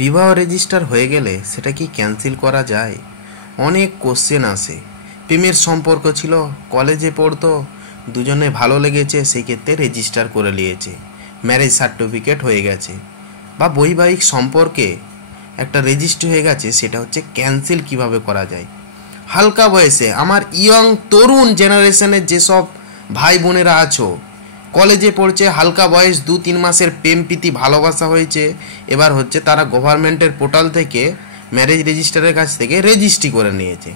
বিবাহ রেজিস্টার হয়ে গেলে সেটা কি ক্যান্সেল করা যায়? অনেক কোশ্চেন আসে। প্রেমের সম্পর্ক ছিল, কলেজে পড়তো, দুজনে ভালো লেগেছে, সেই ক্ষেত্রে রেজিস্টার করে নিয়েছে, ম্যারেজ সার্টিফিকেট হয়ে গেছে। বা বৈবাহিক সম্পর্কে একটা রেজিস্ট্রি হয়ে গেছে, সেটা হচ্ছে ক্যান্সেল কিভাবে করা যায়। হালকা বয়সে আমার ইয়ং তরুণ জেনারেশনের যেসব ভাই বোনেরা আছো, কলেজে পড়ছে, হালকা বয়স, 2-3 মাসের প্রেম প্রীতি ভালোবাসা হয়েছে, এবার হচ্ছে তারা গভর্নমেন্টের পোর্টাল থেকে ম্যারেজ রেজিস্টারের কাছ থেকে রেজিস্ট্রি করে নিয়েছে।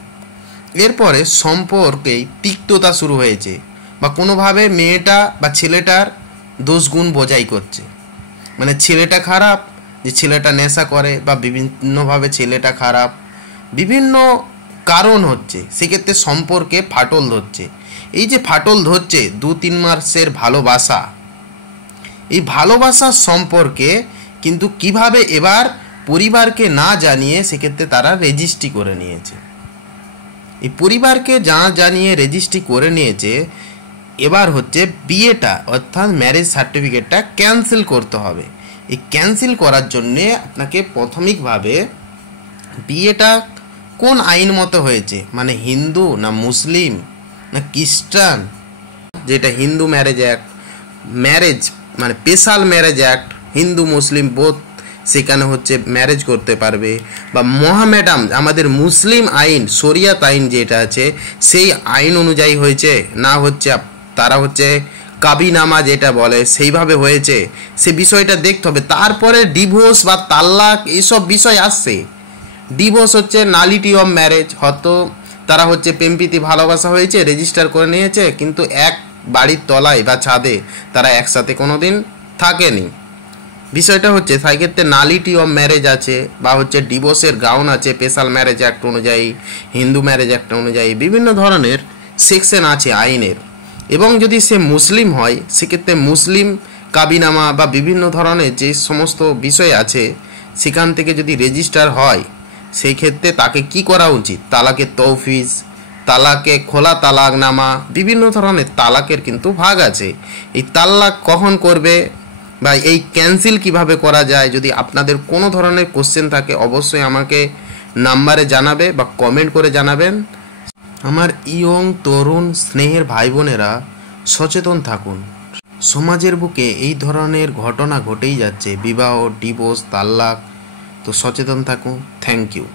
এরপরে সম্পর্কেই তিক্ততা শুরু হয়েছে, বা কোনোভাবে মেয়েটা বা ছেলেটার দোষগুণ বোঝাই করছে, মানে ছেলেটা খারাপ, যে ছেলেটা নেশা করে, বা বিভিন্নভাবে ছেলেটা খারাপ, বিভিন্ন কারণ হচ্ছে, সেক্ষেত্রে সম্পর্কে ফাটল ধরছে। এই যে ফাটল ধরছে 2-3 মাসের ভালোবাসা, এই ভালোবাসার সম্পর্কে কিন্তু কিভাবে এবার পরিবারকে না জানিয়ে সেক্ষেত্রে তারা রেজিস্ট্রি করে নিয়েছে। এই পরিবারকে জানিয়ে রেজিস্ট্রি করে নিয়েছে, এবার হচ্ছে বিয়েটা অর্থাৎ ম্যারেজ সার্টিফিকেটটা ক্যান্সেল করতে হবে। এই ক্যান্সেল করার জন্যে আপনাকে প্রাথমিকভাবে বিয়েটা কোন আইন মতো হয়েছে, মানে হিন্দু না মুসলিম না খ্রিস্টান, যেটা হিন্দু ম্যারেজ অ্যাক্ট, ম্যারেজ মানে স্পেশাল ম্যারেজ অ্যাক্ট, হিন্দু মুসলিম বোথ সেখানে হচ্ছে ম্যারেজ করতে পারবে, বা মহামেডাম আমাদের মুসলিম আইন শরিয়াত আইন যেটা আছে সেই আইন অনুযায়ী হয়েছে, না হচ্ছে তারা হচ্ছে কাবিনামা যেটা বলে সেইভাবে হয়েছে, সে বিষয়টা দেখতে হবে। তারপরে ডিভোর্স বা তাল্লাক এইসব বিষয় আসছে। ডিভোর্স হচ্ছে নালিটি অফ ম্যারেজ, হয়তো তারা হচ্ছে প্রেমপ্রীতি ভালোবাসা হয়েছে, রেজিস্টার করে নিয়েছে, কিন্তু এক বাড়ির তলায় বা ছাদে তারা একসাথে কোনোদিন থাকেনি। বিষয়টা হচ্ছে সেক্ষেত্রে নালিটি অফ ম্যারেজ আছে, বা হচ্ছে ডিভোর্সের গ্রাউন্ড আছে স্পেশাল ম্যারেজ অ্যাক্ট অনুযায়ী, হিন্দু ম্যারেজ অ্যাক্ট অনুযায়ী বিভিন্ন ধরনের সেকশন আছে আইনের। এবং যদি সে মুসলিম হয় সেক্ষেত্রে মুসলিম কাবিনামা বা বিভিন্ন ধরনের যে সমস্ত বিষয় আছে সেখান থেকে যদি রেজিস্টার হয়, সেই ক্ষেত্রে তাকে কি করা উচিত, তালাকে তৌফিজ, তালাকে খোলা তালাকনামা, বিভিন্ন ধরনের তালাকের কিন্তু ভাগ আছে। এই তালাক কখন করবে বা এই ক্যান্সেল কিভাবে করা যায়, যদি আপনাদের কোনো ধরনের কোশ্চেন থাকে অবশ্যই আমাকে নাম্বারে জানাবে বা কমেন্ট করে জানাবেন। আমার ইয়ং তরুণ স্নেহের ভাই বোনেরা সচেতন থাকুন। সমাজের বুকে এই ধরনের ঘটনা ঘটেই যাচ্ছে, বিবাহ, ডিভোর্স, তাল্লাক। তো সচেতন থাকুন। Thank you.